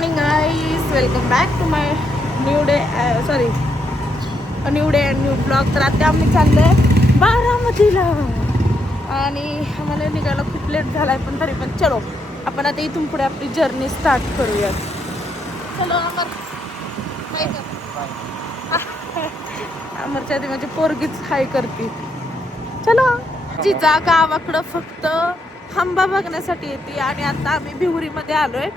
Morning guys, welcome back to my new day new day and new blog. तर आता आम्ही चाललोय बारामतीला आणि आम्हाला निघायला खूप लेट झालाय, पण तरी पण चलो आपण आता इथून पुढे आपली जर्नी स्टार्ट करूयात. चलो अमरच्या आधी माझी पोरगीच हाय करते. चलो जिजा गावाकडं फक्त हंबा बघण्यासाठी येते आणि आता आम्ही भिवरीमध्ये आलोय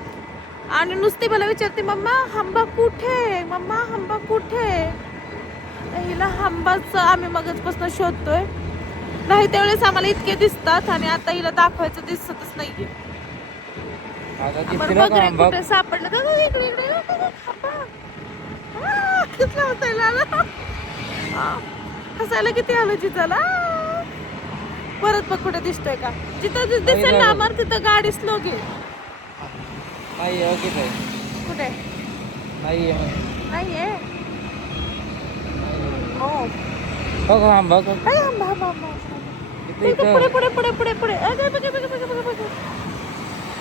आणि नुसती मला विचारते, मम्मा हंबा कुठे, मम्मा हंबा कुठे. हिला हंबाच आम्ही मगचपासून शोधतोय, नाही त्यावेळेस आम्हाला इतके दिसतात आणि आता हिला दाखवायचं दिसतच नाहीये. कुठे सापडलं का इकडे इकडे हसायला किती आलं जिजाला. परत बघ कुठे दिसतोय का, जिथं दिसेल ना आम्हाला तिथं गाडी स्लो घे. कुठे नाहीये. पुढे पुढे पुढे पुढे पुढे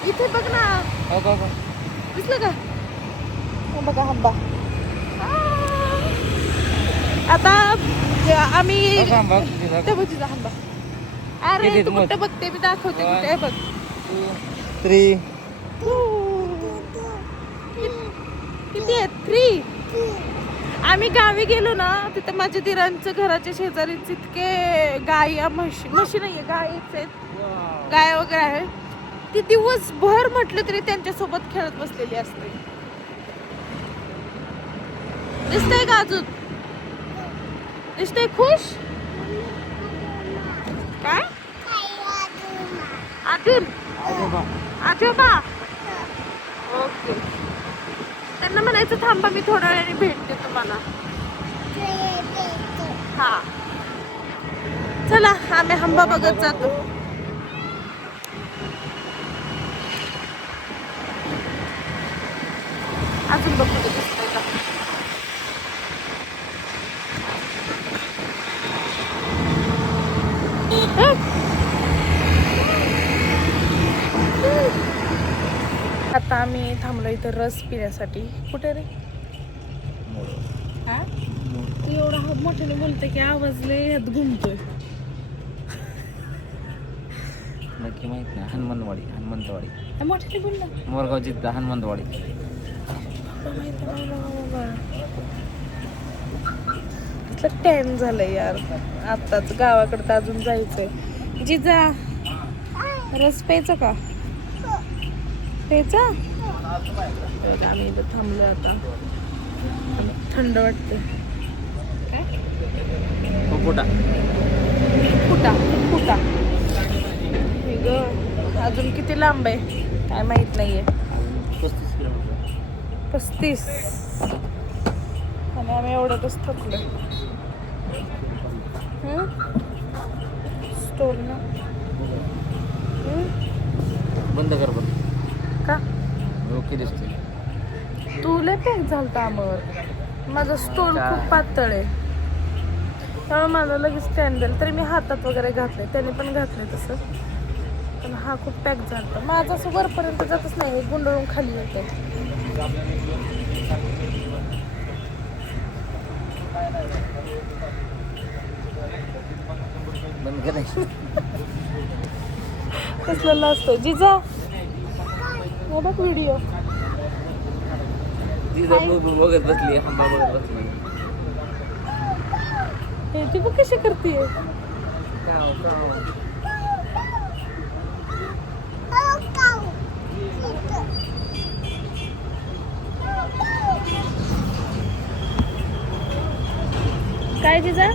इथे बघ ना, दिसलं का. बघा हंबा. आता आम्ही ते बघ तिचा हंबा. अरे तू कुठे बघते, मी दाखवते कुठे बघ. 3 किती आहे 3. आम्ही गावी गेलो ना, तिथे माझ्या दिरांच्या घराच्या शेजारी इतके गाई म्हशी नाहीये, गाईच आहेत, गाय वगैरे आहे. ती दिवसभर म्हटलं तरी त्यांच्या सोबत खेळत बसलेली असते. दिसतंय का अजून, दिसतंय खुश काय अजून आजोबा. ओके, त्यांना म्हणायचं थांबा मी थोड्या वेळाने भेटते तुम्हाला. हा चला आम्ही हंबा बघत जातो. अजून बघू दिसतंय का. आता आम्ही थांबलो इथं रस पिण्यासाठी. कुठे रे हा, तू एवढा मोठ्याने बोलतोय की आवाज लय ह्यात घुमतोय. नक्की माहित नाही. हनुमंतवाडी मोठ्याने बोल ना. मोरगाव जिद्द हनुमंतवाडी. कसलं टाइम झालंय यार, आताच गावाकडे तर अजून जायचंय. जिजा रस प्यायचा का, प्यायचा. आम्ही इथं थांबलो आता, थंड वाटते. कुकुटा फुटा ग. अजून किती लांब आहे काय माहित नाहीये. 35 किलोमीटर. 35. आणि आम्ही एवढ्यातच थकलोय. स्टोर ना बंद कर बंद का. ओके दिसते. तू लय पॅक झालता अमर, माझा स्टोन खूप पातळ आहे त्यामुळे मला लगेच स्टँड दिलं. तरी मी हातात वगैरे घातले, त्याने पण घातले तसं, पण हा खूप पॅक झाला. माझं असं वरपर्यंत जातच नाही, गुंडळून खाली येते. बंद कर नाही. कसलेला असतो जिजा. हो बघ व्हिडिओ. बघत बसली हंबा बघत बसली. हे ती बघ कशी करते. काय जिजा.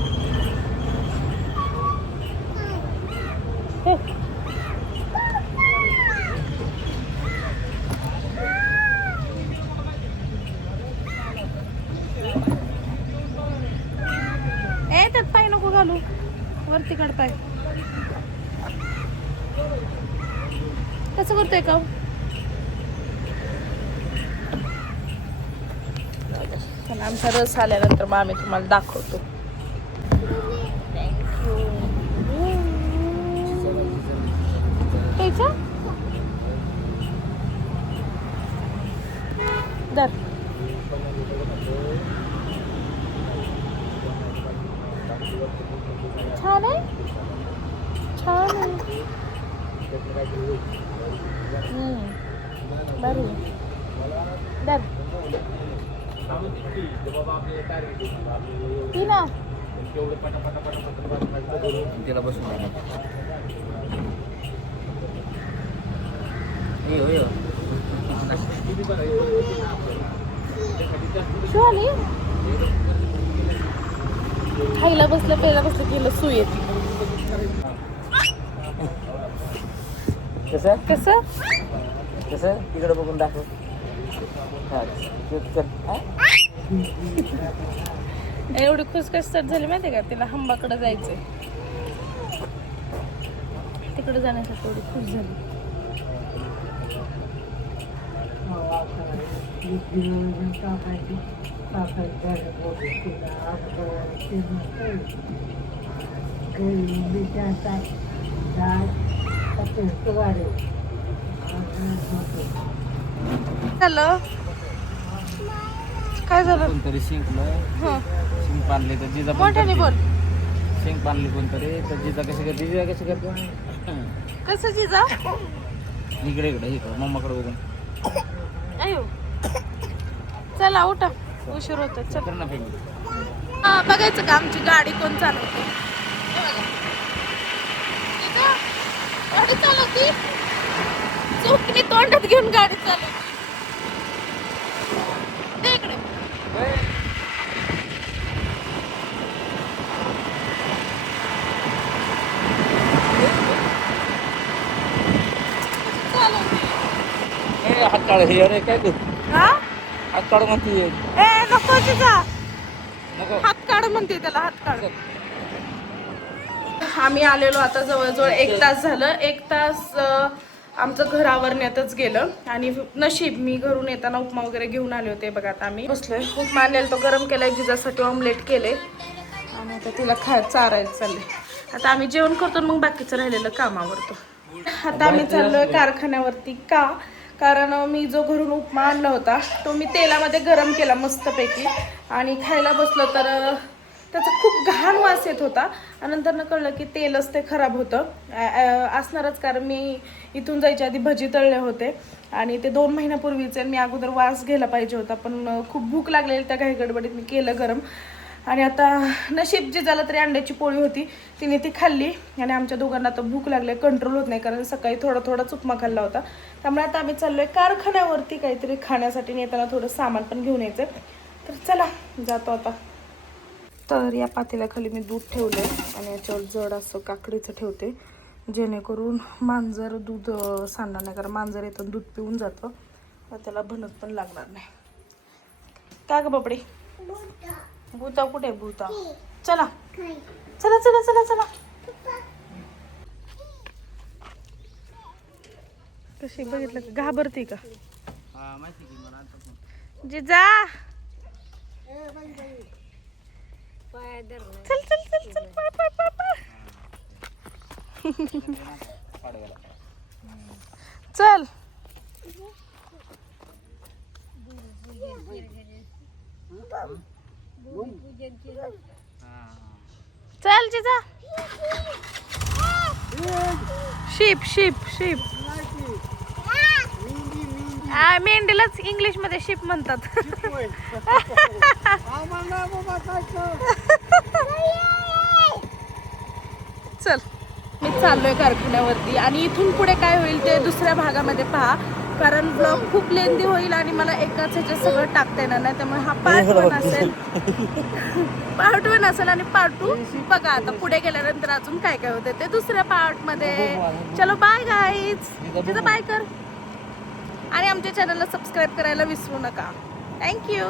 त्यात पाय नको घालू, वरती काढ पाय. कसं करतोय का. पण आमचा रस आल्यानंतर मग आम्ही तुम्हाला दाखवतो. थँक्यू. दर छान आहे छान आहे बरं दर पी ना तिला बसून नाही. ये हो, ये हो. शो आली खायला बसलं पहिला बसलं केलं सू येते कसं कसं कसं तिकडे बघून दाखव. हा, चल. हा? एवढी खुशखुश झाली माहिती का तिला हंबाकडे जायचंय तिकडे जाण्यासाठी एवढी खुश झाली झालं काय झालं कोणतरी शिंकलं हं. शिंक पाणले तर जिजा पण मोठ्याने करते. बोल शिंक पाणली कोणतरी तर जिजा कशी करते जिजा कशी करते कसं जिजा इकडे मम्माकडे बघून अयो चला उठा उशीर होतो चल कर ना फेमी. हा बघायचं का आमची गाडी कोण चालवते हे बघा. जिजा, गाडी चालवती चोकणी तोंडात घेऊन गाडी चालवती दे इकडे चालवती हात काढ हे अरे काय तू हा हात काढ म्हणते ए नको जिजा नको. हात काढ म्हणते त्याला हात काढ आम्ही आलेलो आता जवळजवळ 1 तास झालं 1 तास आमचं घर आवरण्यातच गेलं आणि नशीब मी घरून येताना उपमा वगैरे घेऊन आले होते बघा आता आम्ही बसलोय उपमा आणलेला तो गरम केलाय जिजासाठी ऑमलेट केले आणि आता तिला चारायला चालले आता आम्ही जेवण करतो आणि मग बाकीचं राहिलेलं काम आवरतो आता आम्ही चाललोय कारखान्यावरती का कारण मी जो घरून उपमा आणला होता तो मी तेलामध्ये गरम केला मस्तपैकी आणि खायला बसलो तर त्याचा खूप घाण वास येत होता आणि नंतर कळलं की तेलच ते खराब होतं असणारच कारण मी इथून जायच्या आधी भजी तळले होते आणि ते 2 महिन्यापूर्वीचे मी अगोदर वास घ्यायला पाहिजे होता पण खूप भूक लागलेली त्या काही गडबडीत मी केलं गरम आणि आता नशीब जे झालं तरी अंड्याची पोळी होती तिने ती खाल्ली आणि आमच्या दोघांना आता भूक लागली कंट्रोल होत नाही कारण सकाळी थोडाच उपमा खाल्ला होता त्यामुळे आता आम्ही चाललोय कारखान्यावरती काहीतरी खाण्यासाठी येताना थोडं सामान पण घेऊन यायचं तर चला जातो आता तर या पातेल्याखाली मी दूध ठेवले आणि याच्यावर जड असं काकडीचं ठेवते जेणेकरून मांजर दूध सांडणार नाही कारण मांजर येतं दूध पिऊन जातं तर त्याला भनक पण लागणार नाही का ग बापडे भूता कुठे भूता चला चला चला चला चला कशी बघितलं का घाबरते का जिजा चल चल चल चल पळ पळ पळ पळ चल चल जिजा शीप शीप शीप मेंढीलाच इंग्लिश मध्ये शीप म्हणतात चल मी चाललोय कारखान्यावरती आणि इथून पुढे काय होईल ते दुसऱ्या भागामध्ये पहा कारण ब्लॉग खूप लेंदी होईल आणि मला एकाच ह्याच्यात सगळं टाकता येणार नाही त्यामुळे हा पार्ट 1 असेल पार्ट 1 असेल आणि पार्ट 2 बघा आता पुढे गेल्यानंतर अजून काय काय होते ते दुसऱ्या पार्ट मध्ये चलो बाय गाईज तिथं बाय कर आणि आमच्या चॅनलला सबस्क्राईब करायला विसरू नका थँक्यू